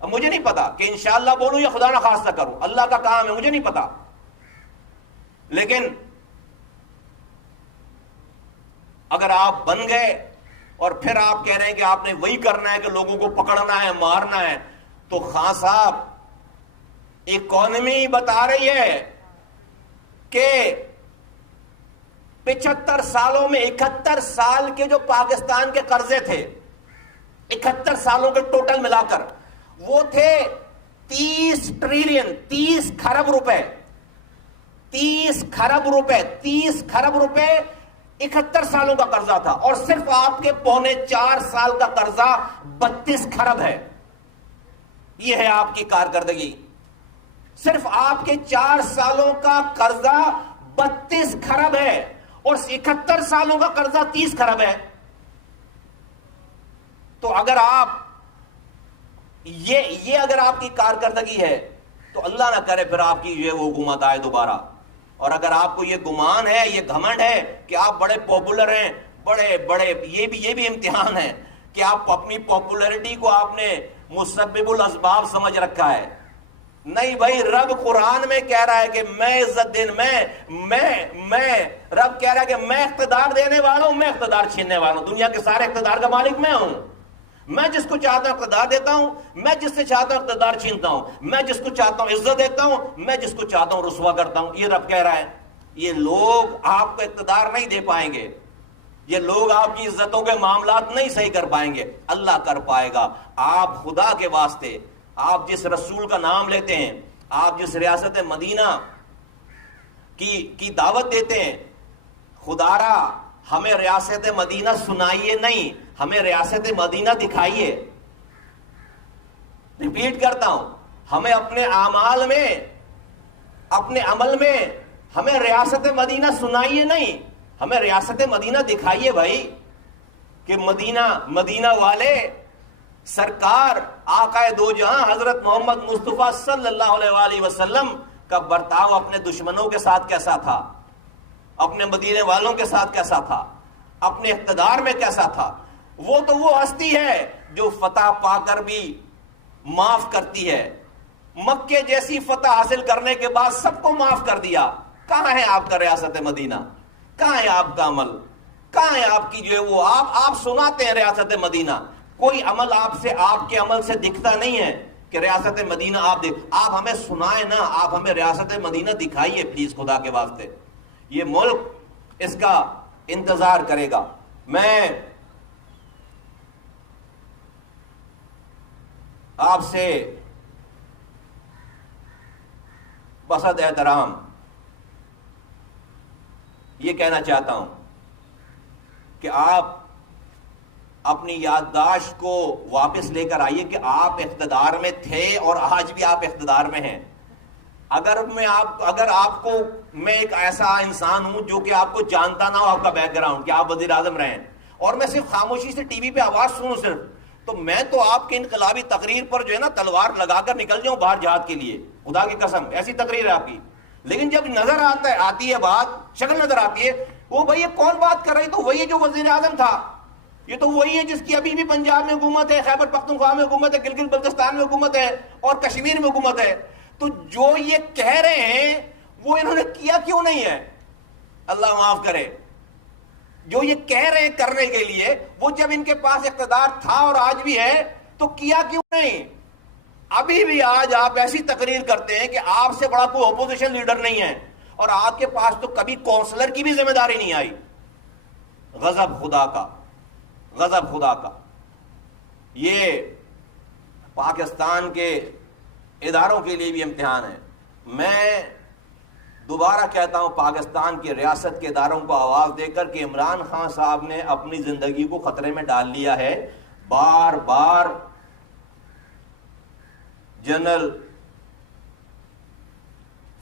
اب مجھے نہیں پتا کہ انشاءاللہ بولوں یا خدا نہ خواستہ کروں, اللہ کا کام ہے, مجھے نہیں پتا. لیکن اگر آپ بن گئے اور پھر آپ کہہ رہے ہیں کہ آپ نے وہی کرنا ہے کہ لوگوں کو پکڑنا ہے, مارنا ہے, تو خان صاحب اکانومی بتا رہی ہے کہ 75 سالوں میں 71 سال کے جو پاکستان کے قرضے تھے, 71 سالوں کے ٹوٹل ملا کر وہ تھے 30 ٹریلین, 30 کھرب روپے, 30 کھرب روپے 71 سالوں کا قرضہ تھا. اور صرف آپ کے 3.25 سال کا قرضہ 32 کھرب ہے. یہ ہے آپ کی کارکردگی. صرف آپ کے 4 سالوں کا قرضہ 32 کھرب ہے اور 71 سالوں کا قرضہ 30 کھرب ہے. تو اگر آپ یہ اگر آپ کی کارکردگی ہے تو اللہ نہ کرے پھر آپ کی یہ وہ حکومت آئے دوبارہ. اور اگر آپ کو یہ گمان ہے, یہ گھمنڈ ہے کہ آپ بڑے پاپولر ہیں, بڑے بڑے یہ بھی امتحان ہے کہ آپ اپنی پاپولیرٹی کو آپ نے مسبب الاسباب سمجھ رکھا ہے. نہیں بھائی، رب قرآن میں کہہ رہا ہے کہ میں عزت دین میں رب کہہ رہا ہے کہ میں اقتدار دینے والا ہوں، میں اقتدار چھیننے والا ہوں. دنیا کے سارے اقتدار کا مالک میں ہوں. میں جس کو چاہتا ہوں اقتدار دیتا ہوں، میں جس سے چاہتا ہوں اقتدار چھینتا ہوں، میں جس کو چاہتا ہوں عزت دیتا ہوں، میں جس کو چاہتا ہوں رسوا کرتا ہوں. یہ رب کہہ رہا ہے. یہ لوگ آپ کو اقتدار نہیں دے پائیں گے، یہ لوگ آپ کی عزتوں کے معاملات نہیں صحیح کر پائیں گے، اللہ کر پائے گا. آپ خدا کے واسطے، آپ جس رسول کا نام لیتے ہیں، آپ جس ریاست مدینہ کی دعوت دیتے ہیں، خدا را ہمیں ریاست مدینہ سنائیے نہیں، ہمیں ریاست مدینہ دکھائیے. ریپیٹ کرتا ہوں، ہمیں اپنے اعمال میں، اپنے عمل میں ہمیں ریاست مدینہ سنائیے نہیں، ہمیں ریاست مدینہ دکھائیے بھائی، کہ مدینہ والے سرکار آقا دو جہاں حضرت محمد مصطفیٰ صلی اللہ علیہ وآلہ وسلم کا برتاؤ اپنے دشمنوں کے ساتھ کیسا تھا، اپنے مدینے والوں کے ساتھ کیسا تھا، اپنے اقتدار میں کیسا تھا. وہ تو وہ ہستی ہے جو فتح پا کر بھی معاف کرتی ہے. مکے جیسی فتح حاصل کرنے کے بعد سب کو معاف کر دیا. کہاں ہے آپ کا ریاست مدینہ؟ کہاں ہے آپ کا عمل؟ کہاں ہے آپ کی جو ہے وہ آپ سناتے ہیں ریاست مدینہ، کوئی عمل آپ سے، آپ کے عمل سے دکھتا نہیں ہے کہ ریاست مدینہ آپ ہمیں سنائیں نا، آپ ہمیں ریاست مدینہ دکھائیے پلیز خدا کے واسطے. یہ ملک اس کا انتظار کرے گا. میں آپ سے بسط احترام یہ کہنا چاہتا ہوں کہ آپ اپنی یادداشت کو واپس لے کر آئیے کہ آپ اقتدار میں تھے اور آج بھی آپ اقتدار میں ہیں. اگر آپ کو، میں ایک ایسا انسان ہوں جو کہ آپ کو جانتا نہ ہو، آپ کا بیک گراؤنڈ کہ آپ وزیر اعظم رہے ہیں، اور میں صرف خاموشی سے ٹی وی پہ آواز سنوں صرف، تو میں تو آپ کے انقلابی تقریر پر جو ہے نا تلوار لگا کر نکل جاؤں باہر جہاد کے لیے، خدا کی قسم ایسی تقریر ہے آپ کی. لیکن جب نظر آتی ہے بات، شکل نظر آتی ہے، وہ بھائی یہ کون بات کر رہی، تو وہی جو وزیر اعظم تھا، یہ تو وہی ہے جس کی ابھی بھی پنجاب میں حکومت ہے، خیبر پختونخوا میں حکومت ہے، گلگت بلتستان میں حکومت ہے، اور کشمیر میں حکومت ہے. تو جو یہ کہہ رہے ہیں وہ انہوں نے کیا کیوں نہیں ہے؟ اللہ معاف کرے. جو یہ کہہ رہے ہیں کرنے کے لیے، وہ جب ان کے پاس اقتدار تھا اور آج بھی ہے تو کیا کیوں نہیں؟ ابھی بھی آج آپ ایسی تقریر کرتے ہیں کہ آپ سے بڑا کوئی اپوزیشن لیڈر نہیں ہے، اور آپ کے پاس تو کبھی کونسلر کی بھی ذمہ داری نہیں آئی. غضب خدا کا، غضب خدا کا. یہ پاکستان کے اداروں کے لیے بھی امتحان ہے. میں دوبارہ کہتا ہوں، پاکستان کی ریاست کے اداروں کو آواز دے کر کہ عمران خان صاحب نے اپنی زندگی کو خطرے میں ڈال لیا ہے. بار بار جنرل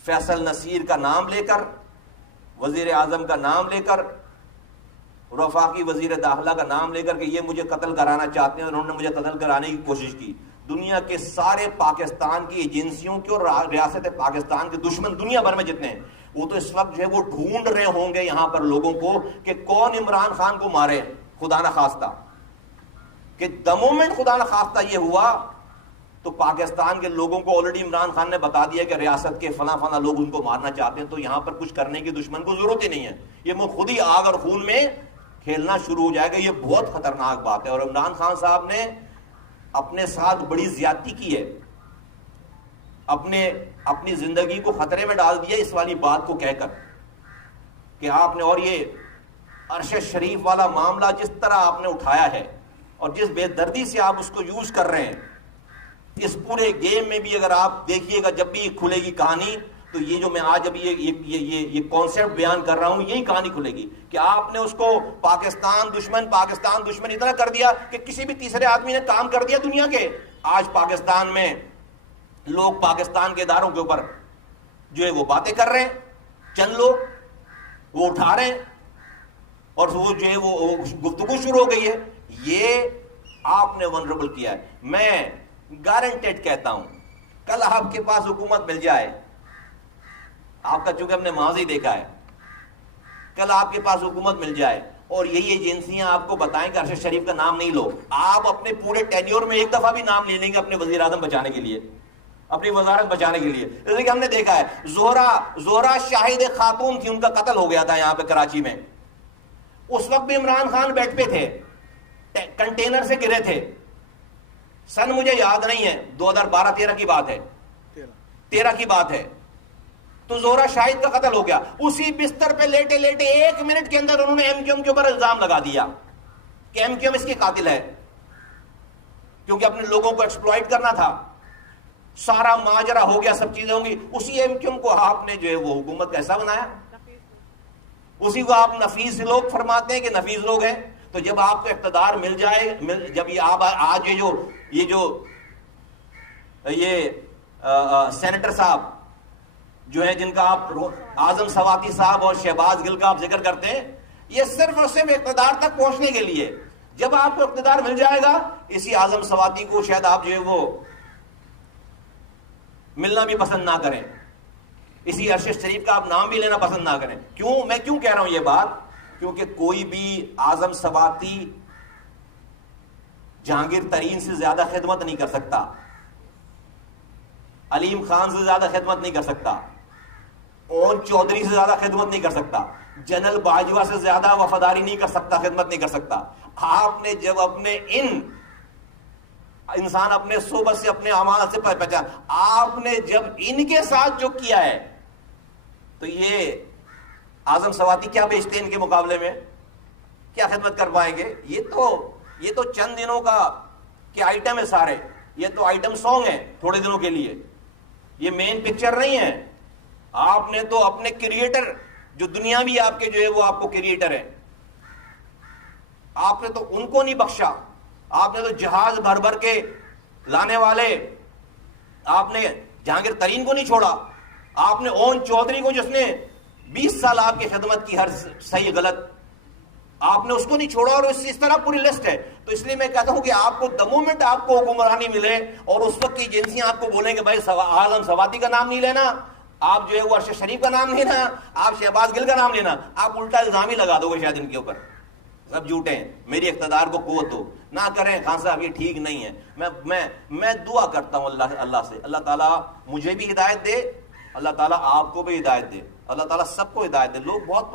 فیصل نصیر کا نام لے کر، وزیر اعظم کا نام لے کر، وفاقی وزیر داخلہ کا نام لے کر کہ یہ مجھے قتل کرانا چاہتے ہیں، انہوں نے مجھے قتل کرانے کی کوشش کی. دنیا کے سارے پاکستان کی ایجنسیوں کے اور ریاست پاکستان کے دشمن دنیا بھر میں جتنے ہیں، وہ تو اس وقت جو ہے وہ ڈھونڈ رہے ہوں گے یہاں پر لوگوں کو کہ کون عمران خان کو مارے. خدا نہ خواستہ کہ دا مومنٹ خدا نہ خواستہ یہ ہوا تو پاکستان کے لوگوں کو آلریڈی عمران خان نے بتا دیا کہ ریاست کے فلاں فلاں لوگ ان کو مارنا چاہتے ہیں، تو یہاں پر کچھ کرنے کی دشمن کو ضرورت ہی نہیں ہے. یہ وہ خود ہی آگ اور خون میں کھیلنا شروع ہو جائے گا. یہ بہت خطرناک بات ہے. اور عمران خان صاحب نے اپنے ساتھ بڑی زیادتی کی ہے، اپنی زندگی کو خطرے میں ڈال دیا اس والی بات کو کہہ کر کہ آپ نے، اور یہ عرش شریف والا معاملہ جس طرح آپ نے اٹھایا ہے اور جس بے دردی سے آپ اس کو یوز کر رہے ہیں، اس پورے گیم میں بھی اگر آپ دیکھیے گا جب بھی کھلے گی کہانی، تو یہ جو میں آج ابھی یہ کانسیپٹ بیان کر رہا ہوں، یہی کہانی کھلے گی کہ آپ نے اس کو پاکستان دشمن اتنا کر دیا کہ کسی بھی تیسرے آدمی نے کام کر دیا دنیا کے. آج پاکستان میں لوگ پاکستان کے اداروں کے اوپر جو ہے وہ باتیں کر رہے ہیں، چند لوگ وہ اٹھا رہے ہیں اور وہ جو ہے وہ گفتگو شروع ہو گئی ہے. یہ آپ نے ونربل کیا ہے. میں گارنٹیڈ کہتا ہوں کل آپ کے پاس حکومت مل جائے، آپ کا چونکہ ہم نے ماضی دیکھا ہے، کل آپ کے پاس حکومت مل جائے اور یہی ایجنسیاں آپ کو بتائیں کہ ارشد شریف کا نام نہیں لو. آپ اپنے پورے ٹینیور میں ایک دفعہ بھی نام لے لیں گے اپنے وزیر اعظم بچانے کے لیے, اپنی وزارت بچانے کے لیے. جیسے کہ ہم نے دیکھا ہے زہرا شاہد خاتون تھی, ان کا قتل ہو گیا تھا یہاں پہ کراچی میں. اس وقت بھی عمران خان بیٹھ پہ تھے, کنٹینر سے گرے تھے. سن مجھے یاد نہیں ہے, 2012-13 کی بات ہے, 13 کی بات ہے. تو زہرا شاہد کا قتل ہو گیا. اسی بستر پہ لیٹے لیٹے 1 منٹ کے اندر انہوں نے ایم کیو ایم کے اوپر الزام لگا دیا کہ ایم کیو ایم اس کی قاتل ہے, کیونکہ اپنے لوگوں کو ایکسپلائٹ کرنا تھا. سارا ماجرا ہو گیا, سب چیزیں ہوں گی. اسی ایم کیو ایم کو آپ نے جو ہے وہ حکومت کیسا بنایا, اسی کو آپ نفیس لوگ فرماتے ہیں کہ نفیس لوگ ہیں. تو جب آپ کو اقتدار مل جائے, جب یہ آپ آج یہ سینیٹر صاحب جو ہیں, جن کا آپ اعظم سواتی صاحب اور شہباز گل کا آپ ذکر کرتے ہیں, یہ صرف اور صرف اقتدار تک پہنچنے کے لیے. جب آپ کو اقتدار مل جائے گا, اسی اعظم سواتی کو شاید آپ جو ہے وہ ملنا بھی پسند نہ کریں, اسی ارشد شریف کا آپ نام بھی لینا پسند نہ کریں. میں کیوں کہہ رہا ہوں یہ بات, کیونکہ کوئی بھی اعظم سواتی جہانگیر ترین سے زیادہ خدمت نہیں کر سکتا, علیم خان سے زیادہ خدمت نہیں کر سکتا, اون چودھری سے زیادہ خدمت نہیں کر سکتا, جنرل باجوہ سے زیادہ وفاداری نہیں کر سکتا, خدمت نہیں کر سکتا. آپ نے جب اپنے انسان اپنے صحبت سے, اپنے امانت سے پہچان, آپ نے جب ان کے ساتھ جو کیا ہے, تو یہ اعظم سواتی کیا بیچتے ہیں ان کے مقابلے میں, کیا خدمت کر پائیں گے؟ یہ تو چند دنوں کا کہ آئٹم ہے سارے, یہ تو آئٹم سانگ ہے تھوڑے دنوں کے لیے, یہ مین پکچر نہیں ہے. آپ نے تو اپنے کریٹر, جو دنیا بھی آپ کے جو ہے وہ آپ کو کریٹر ہے, آپ نے تو ان کو نہیں بخشا. آپ نے تو جہاز بھر بھر کے لانے والے, آپ نے جہانگیر ترین کو نہیں چھوڑا. آپ نے اون چودھری کو, جس نے 20 سال آپ کی خدمت کی, ہر صحیح غلط, آپ نے اس کو نہیں چھوڑا. اور اس طرح پوری لسٹ ہے. تو اس لیے میں کہتا ہوں کہ آپ کو the moment آپ کو حکمرانی ملے اور اس وقت کی ایجنسیاں آپ کو بولیں کہ بھائی اعظم سواتی کا نام نہیں لینا, آپ جو ہے وہ ارشد شریف کا نام لینا, آپ شہباز گل کا نام لینا, آپ الٹا الزام ہی لگا دو گے شاید ان کے اوپر. سب جھوٹے ہیں. میری اقتدار کو قوت ہو نہ کریں خان صاحب, یہ ٹھیک نہیں ہے. میں دعا کرتا ہوں اللہ سے, اللہ تعالیٰ مجھے بھی ہدایت دے, اللہ تعالیٰ آپ کو بھی ہدایت دے, اللہ تعالیٰ سب کو ہدایت دے. لوگ بہت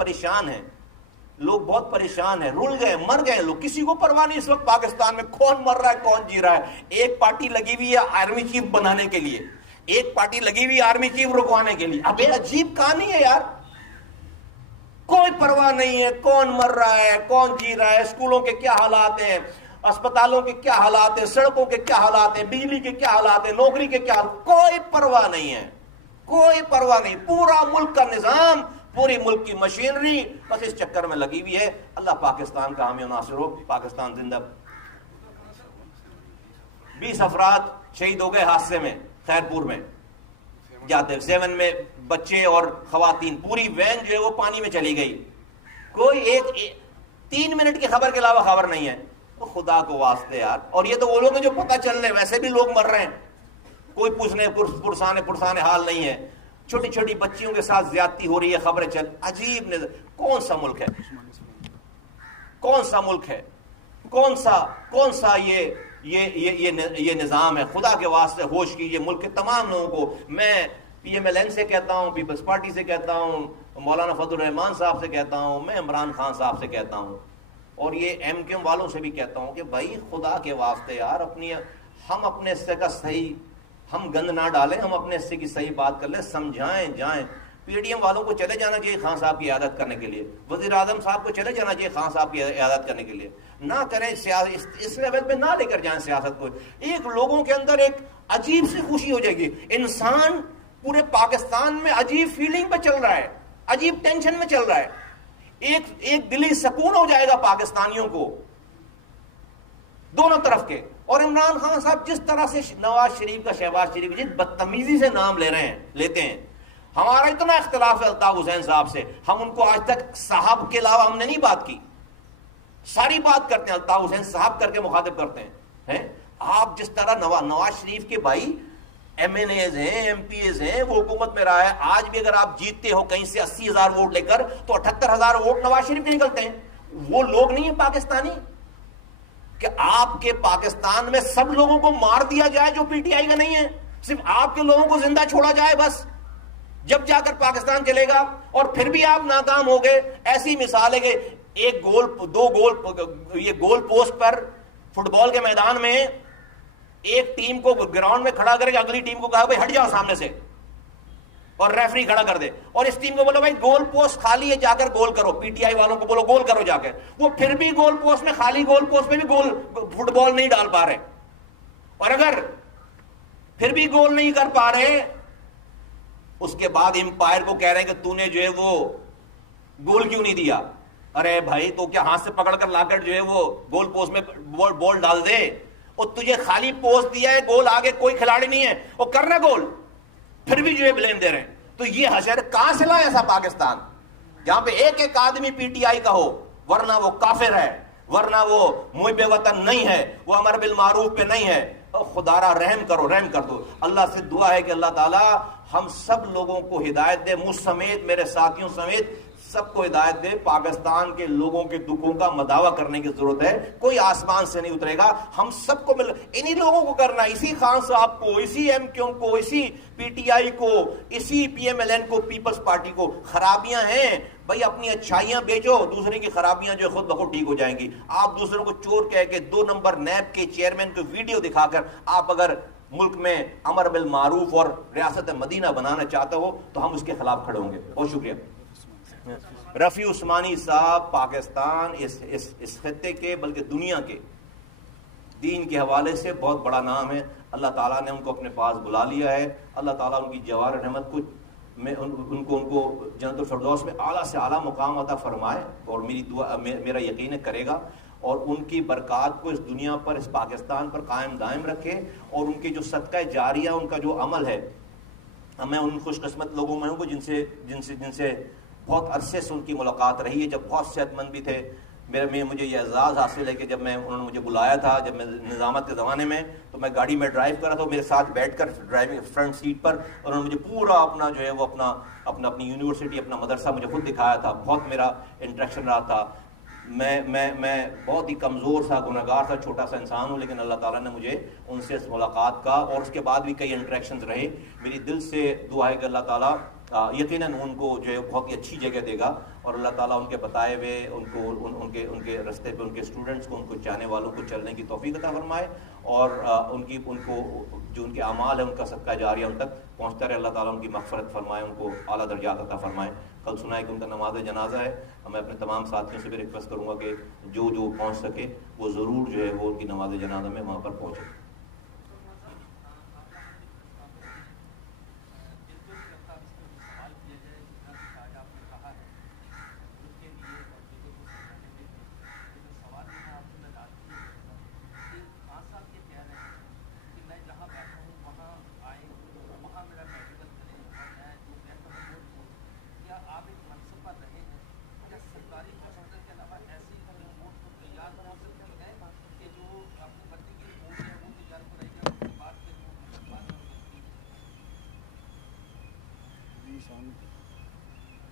پریشان ہیں, رول گئے, مر گئے لوگ, کسی کو پرواہ نہیں. اس وقت پاکستان میں کون مر رہا ہے, کون جی رہا ہے. ایک پارٹی لگی ہوئی ہے آرمی چیف بنانے کے لیے, ایک پارٹی لگی ہوئی آرمی چیف رکوانے کے لیے. اب یہ عجیب کہانی ہے یار. کوئی پرواہ نہیں ہے کون مر رہا ہے, کون جی رہا ہے, اسکولوں کے کیا حالات ہیں, اسپتالوں کے کیا حالات ہیں, سڑکوں کے کیا حالات ہیں, بجلی کے کیا حالات ہیں, نوکری کے کیا حالات. کوئی پرواہ نہیں ہے, کوئی پرواہ نہیں. پورا ملک کا نظام, پوری ملک کی مشینری بس اس چکر میں لگی ہوئی ہے. اللہ پاکستان کا حامی و ناصر ہو. پاکستان زندہ. 20 افراد شہید ہو گئے حادثے میں, خیرپور میں جاتے 7 میں بچے اور خواتین. پوری وین جو ہے وہ پانی میں چلی گئی. کوئی 3 منٹ کی خبر کے علاوہ خبر نہیں ہے. تو خدا کو واسطے یار. اور یہ تو وہ لوگ ہیں جو پتہ چل رہے, ویسے بھی لوگ مر رہے ہیں, کوئی پرسان حال نہیں ہے. چھوٹی چھوٹی بچیوں کے ساتھ زیادتی ہو رہی ہے, خبریں چل. عجیب نظر. کون سا ملک ہے, کون سا ملک ہے, کون سا یہ نظام ہے. خدا کے واسطے ہوش کیجئے ملک کے تمام لوگوں کو. میں پی ایم ایل این سے کہتا ہوں, پیپلز پارٹی سے کہتا ہوں, مولانا فضل الرحمان صاحب سے کہتا ہوں, میں عمران خان صاحب سے کہتا ہوں, اور یہ ایم کیو ایم والوں سے بھی کہتا ہوں کہ بھائی خدا کے واسطے یار ہم اپنے حصے کا صحیح, ہم گند نہ ڈالیں, ہم اپنے حصے کی صحیح بات کر لیں, سمجھائیں جائیں. پی ڈی ایم والوں کو چلے جانا چاہیے خان صاحب کی عیادت کرنے کے لیے, وزیر اعظم صاحب کو چلے جانا چاہیے خان صاحب کی عیادت کرنے کے لیے. نہ کریں اس لیول پہ نہ لے کر جائیں سیاست کو. ایک لوگوں کے اندر ایک عجیب سی خوشی ہو جائے گی. انسان پورے پاکستان میں عجیب فیلنگ پہ چل رہا ہے, عجیب ٹینشن میں چل رہا ہے. ایک دلی سکون ہو جائے گا پاکستانیوں کو دونوں طرف کے. اور عمران خان صاحب جس طرح سے نواز شریف کا, شہباز شریف جس بدتمیزی سے نام لیتے ہیں. ہمارا اتنا اختلاف ہے الطاف حسین صاحب سے, ہم ان کو آج تک صاحب کے علاوہ ہم نے نہیں بات کی. ساری بات کرتے ہیں الطاف حسین صاحب کر کے مخاطب کرتے ہیں. آپ جس طرح نواز شریف کے بھائی ایم این ایز ہیں, ایم پی ایز ہیں, وہ حکومت میں رہا ہے. آج بھی اگر آپ جیتتے ہو کہیں سے 80,000 ووٹ لے کر, تو 78,000 ووٹ نواز شریف کے نکلتے ہیں. وہ لوگ نہیں ہیں پاکستانی کہ آپ کے پاکستان میں سب لوگوں کو مار دیا جائے جو پی ٹی آئی کا نہیں ہے, صرف آپ کے لوگوں کو زندہ چھوڑا جائے بس, جب جا کر پاکستان چلے گا. اور پھر بھی آپ ناکام ہو گئے. ایسی مثال ہے کہ ایک گول, دو گول, یہ گول پوسٹ پر فٹ بال کے میدان میں ایک ٹیم کو گراؤنڈ میں کھڑا کرے گا, اگلی ٹیم کو کہا بھائی ہٹ جاؤ سامنے سے, اور ریفری کھڑا کر دے, اور اس ٹیم کو بولو بھائی گول پوسٹ خالی ہے, جا کر گول کرو. پی ٹی آئی والوں کو بولو گول کرو جا کر, وہ پھر بھی گول پوسٹ میں, خالی گول پوسٹ میں بھی گول فٹ بال نہیں ڈال پا رہے. اور اگر پھر بھی گول نہیں کر پا رہے, اس کے بعد امپائر کو کہہ رہے ہیں کہ تو نے جو ہے وہ گول کیوں نہیں دیا. ارے بھائی تو کیا ہاتھ سے پکڑ کر لا کر جو ہے وہ گول پوسٹ میں بال ڈال دے, اور تجھے خالی پوسٹ دیا ہے, گول آگے کوئی کھلاڑی نہیں ہے, وہ کرنا گول, پھر بھی جو ہے بلیم دے رہے ہیں. تو یہ حشر کہاں سے لائے ایسا پاکستان جہاں پہ ایک ایک آدمی پی ٹی آئی کا ہو, ورنہ وہ کافر ہے, ورنہ وہ محب وطن نہیں ہے, وہ امر بالمعروف پہ نہیں ہے. خدا را رحم کرو, رحم کر دو. اللہ سے دعا ہے کہ اللہ تعالیٰ ہم سب لوگوں کو ہدایت دے, مجھ سمیت, میرے ساتھیوں سمیت سب کو ہدایت دے. پاکستان کے لوگوں کے دکھوں کا مداوع کرنے کی ضرورت ہے, کوئی آسمان سے نہیں اترے گا, ہم سب کو مل انہی لوگوں کو کرنا, اسی خان صاحب کو, اسی ایم کیو کو, اسی پی ٹی آئی کو, اسی پی ایم ایل این کو, پیپلز پارٹی کو. خرابیاں ہیں بھائی, اپنی اچھائیاں بیچو, دوسرے کی خرابیاں جو خود بخود ٹھیک ہو جائیں گی. آپ دوسروں کو چور کہہ کے 2 نمبر نیب کے چیئرمین کو ویڈیو دکھا کر آپ اگر ملک میں امر بالمعروف اور ریاست مدینہ بنانا چاہتے ہو تو ہم اس کے خلاف کھڑے ہوں گے. بہت شکریہ. رفیع عثمانی صاحب پاکستان اس خطے کے بلکہ دنیا کے دین کے حوالے سے بہت بڑا نام ہے. اللہ تعالیٰ نے ان کو اپنے پاس بلا لیا ہے. اللہ تعالیٰ ان کی جوار رحمت کو میں ان کو جنت الفردوس میں اعلیٰ سے اعلیٰ مقام عطا فرمائے, اور میری دعا, میرا یقین کرے گا, اور ان کی برکات کو اس دنیا پر, اس پاکستان پر قائم دائم رکھے. اور ان کے جو صدقہ جاریہ, ان کا جو عمل ہے, میں ان خوش قسمت لوگوں میں ہوں جن سے بہت عرصے سے ان کی ملاقات رہی ہے, جب بہت صحت مند بھی تھے. مجھے یہ اعزاز حاصل ہے کہ جب انہوں نے مجھے بلایا تھا, جب میں نظامت کے زمانے میں, تو میں گاڑی میں ڈرائیو کر رہا تھا, میرے ساتھ بیٹھ کر ڈرائیونگ فرنٹ سیٹ پر, اور انہوں نے مجھے پورا اپنا جو ہے وہ اپنی یونیورسٹی, اپنا مدرسہ مجھے خود دکھایا تھا. بہت میرا انٹریکشن رہا تھا. میں بہت ہی کمزور سا, گنہگار سا, چھوٹا سا انسان ہوں, لیکن اللہ تعالیٰ نے مجھے ان سے اس ملاقات کا, اور اس کے بعد بھی کئی انٹریکشنز رہے. میری دل سے دعا ہے کہ اللہ تعالیٰ یقیناً ان کو جو ہے بہت ہی اچھی جگہ دے گا, اور اللہ تعالیٰ ان کے بتائے ہوئے ان کے رستے پہ ان کے اسٹوڈنٹس کو, ان کو چاہنے والوں کو چلنے کی توفیق عطا فرمائے, اور ان کو جو ان کے اعمال ہیں ان کا صدقہ جاریہ ان تک پہنچتا رہے. اللہ تعالیٰ ان کی مغفرت فرمائے, ان کو اعلیٰ درجات عطا فرمائے. کل سنا ہے کہ ان کا نماز جنازہ ہے. میں اپنے تمام ساتھیوں سے بھی ریکویسٹ کروں گا کہ جو پہنچ سکے وہ ضرور جو ہے وہ ان کی نماز جنازہ میں وہاں پر پہنچے.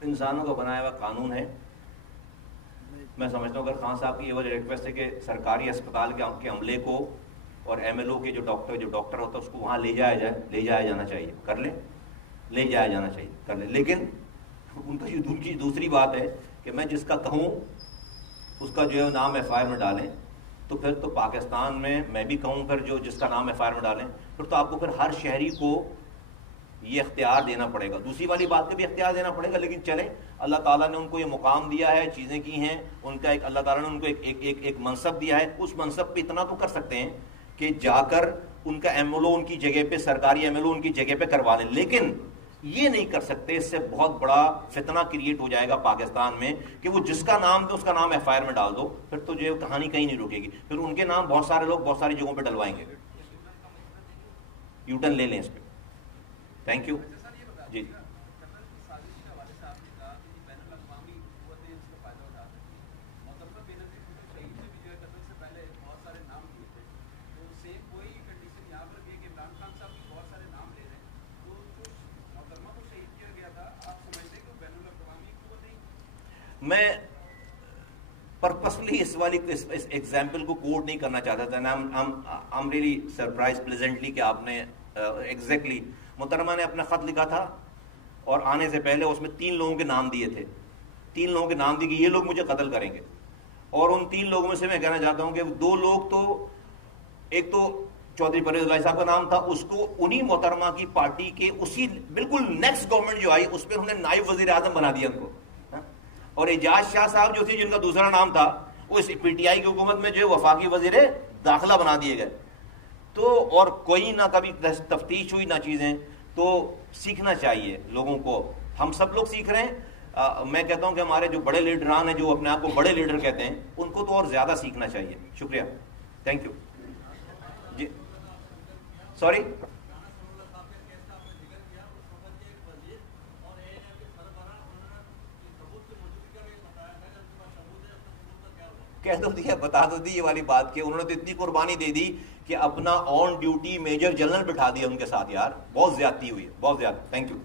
انسانوں کا بنایا ہوا قانون ہے. میں سمجھتا ہوں اگر خان صاحب کی یہ وجہ ریکویسٹ ہے کہ سرکاری اسپتال کے عملے کو اور ایم ایل او کے جو ڈاکٹر ہوتا ہے اس کو وہاں لے جایا جانا چاہیے, کر لیں, لے جایا جانا چاہیے, کر لیں. لیکن ان کی دوسری بات ہے کہ میں جس کا کہوں اس کا جو ہے نام ایف آئی آر میں ڈالیں, تو پھر تو پاکستان میں بھی کہوں پھر جس کا نام ایف آئی آر میں ڈالیں, پھر تو آپ کو پھر ہر شہری کو یہ اختیار دینا پڑے گا. دوسری والی بات کا بھی اختیار دینا پڑے گا, لیکن چلیں, اللہ تعالیٰ نے ان کو یہ مقام دیا ہے, چیزیں کی ہیں, ان کا اللہ تعالیٰ نے ان کو ایک منصب دیا ہے. اس منصب پہ اتنا تو کر سکتے ہیں کہ جا کر ان کا ایم ایل او ان کی جگہ پہ, سرکاری ایم ایل او ان کی جگہ پہ کروا لیں. لیکن یہ نہیں کر سکتے, اس سے بہت بڑا فتنہ کریٹ ہو جائے گا پاکستان میں کہ وہ جس کا نام دو اس کا نام ایف آئی آر میں ڈال دو, پھر تو جو کہانی کہیں نہیں رکے گی. پھر ان کے نام بہت سارے لوگ بہت ساری جگہوں پہ ڈلوائیں گے. یو ٹرن لے لیں اس پہ. Thank you. جی پرپسلی اس والی اس ایگزامپل کو کوٹ نہیں کرنا چاہتا تھا. I'm really surprised pleasantly کہ آپ نے ایگزیکٹلی محترمہ نے اپنا خط لکھا تھا اور آنے سے پہلے اس میں 3 لوگوں کے نام دیے تھے. 3 لوگوں کے نام دیے کہ یہ لوگ مجھے قتل کریں گے. اور ان 3 لوگوں میں سے میں کہنا چاہتا ہوں کہ 2 لوگ تو, ایک تو چودھری پرویز الہی صاحب کا نام تھا, اس کو انہی محترمہ کی پارٹی کے اسی بالکل نیکسٹ گورنمنٹ جو آئی اس پہ انہوں نے نائب وزیر اعظم بنا دیا ان کو. اور اعجاز شاہ صاحب جو تھے جن کا دوسرا نام تھا وہ اس پی ٹی آئی کی حکومت میں جو ہے وفاقی وزیر داخلہ بنا دیے گئے. تو اور کوئی نہ کبھی تفتیش ہوئی نہ چیزیں. تو سیکھنا چاہیے لوگوں کو, ہم سب لوگ سیکھ رہے ہیں. میں کہتا ہوں کہ ہمارے جو بڑے لیڈران ہیں جو اپنے آپ کو بڑے لیڈر کہتے ہیں ان کو تو اور زیادہ سیکھنا چاہیے. شکریہ, تھینک یو. جی سوری, کہہ تو دیا, بتا تو دی یہ والی بات کہ انہوں نے تو اتنی قربانی دے دی کہ اپنا آن ڈیوٹی میجر جنرل بٹھا دیا ان کے ساتھ. یار بہت زیادتی ہوئی ہے, بہت زیادہ. Thank you.